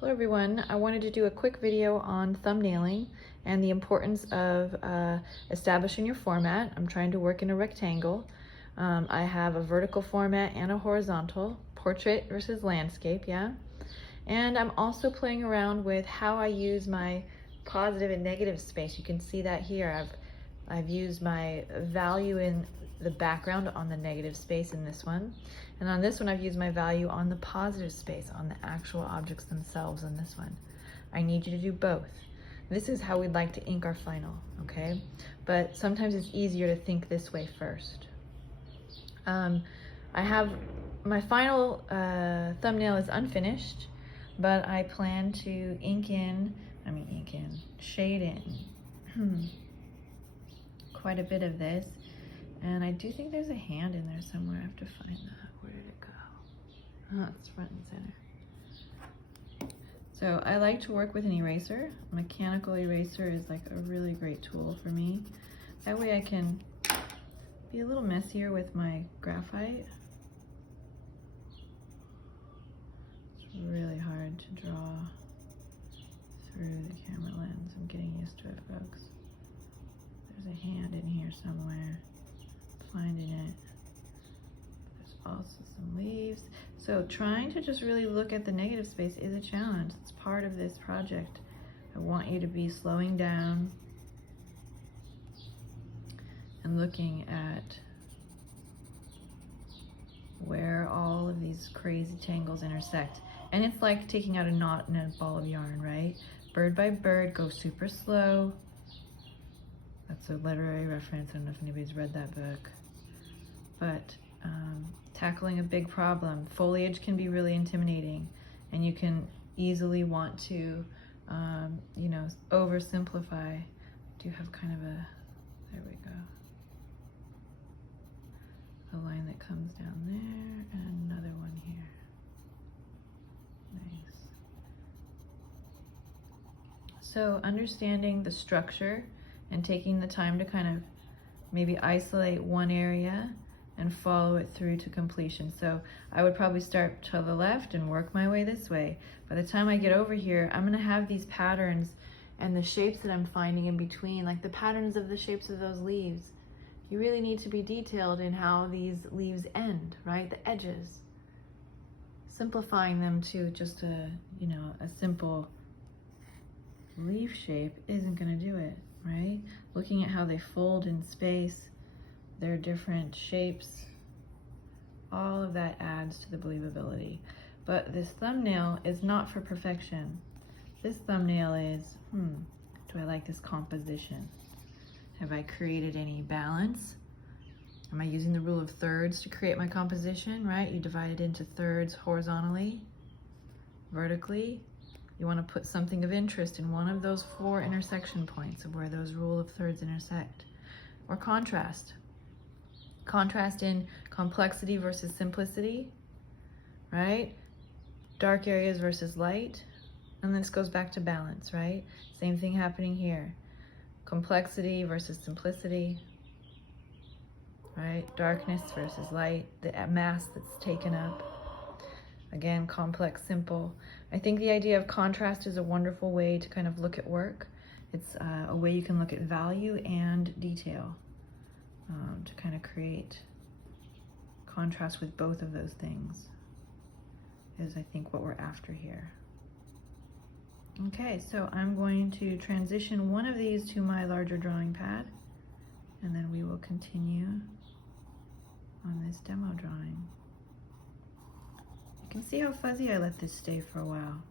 Hello everyone, I wanted to do a quick video on thumbnailing and the importance of establishing your format. I'm trying to work in a rectangle. I have a vertical format and a horizontal, portrait versus landscape, yeah. And I'm also playing around with how I use my positive and negative space. You can see that here. I've used my value in the background on the negative space in this one. And on this one, I've used my value on the positive space, on the actual objects themselves in this one. I need you to do both. This is how we'd like to ink our final, okay? But sometimes it's easier to think this way first. I have my final thumbnail is unfinished, but I plan to shade in quite a bit of this. And I do think there's a hand in there somewhere. I have to find that. Where did it go? Oh, it's front and center. So I like to work with an eraser. Mechanical eraser is like a really great tool for me. That way I can be a little messier with my graphite. It's really hard to draw through the camera lens. I'm getting used to it, folks. There's a hand in here somewhere. Finding it. There's also some leaves. So trying to just really look at the negative space is a challenge. It's part of this project. I want you to be slowing down and looking at where all of these crazy tangles intersect. And it's like taking out a knot in a ball of yarn, right? Bird by bird, go super slow. That's a literary reference. I don't know if anybody's read that book. But tackling a big problem. Foliage can be really intimidating, and you can easily want to, oversimplify. Do have kind of a, there we go. A line that comes down there, and another one here. Nice. So understanding the structure and taking the time to kind of maybe isolate one area and follow it through to completion. So I would probably start to the left and work my way this way. By the time I get over here, I'm gonna have these patterns and the shapes that I'm finding in between, like the patterns of the shapes of those leaves. You really need to be detailed in how these leaves end, right? The edges. Simplifying them to just a simple leaf shape isn't gonna do it, right? Looking at how they fold in space, their different shapes, all of that adds to the believability. But this thumbnail is not for perfection. This thumbnail is, do I like this composition? Have I created any balance? Am I using the rule of thirds to create my composition, right? You divide it into thirds horizontally, vertically. You want to put something of interest in one of those 4 intersection points of where those rule of thirds intersect. Or contrast. Contrast in complexity versus simplicity, right? Dark areas versus light. And then this goes back to balance, right? Same thing happening here. Complexity versus simplicity, right? Darkness versus light, the mass that's taken up. Again, complex, simple. I think the idea of contrast is a wonderful way to kind of look at work. It's a way you can look at value and detail to kind of create contrast with both of those things is, I think, what we're after here. Okay, so I'm going to transition one of these to my larger drawing pad, and then we will continue on this demo drawing. You can see how fuzzy I let this stay for a while.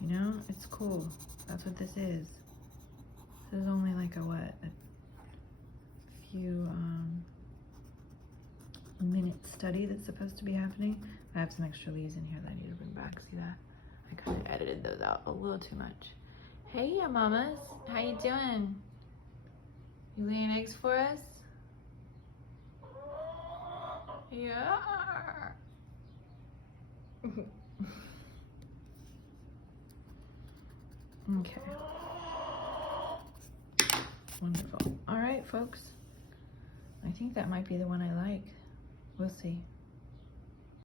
You know, it's cool. That's what this is. This is only like a few minute study that's supposed to be happening. I have some extra leaves in here that I need to bring back. See that? I kind of edited those out a little too much. Hey, ya mamas, how you doing? You laying eggs for us? Yeah. Okay. Wonderful. All right, folks. I think that might be the one I like. We'll see.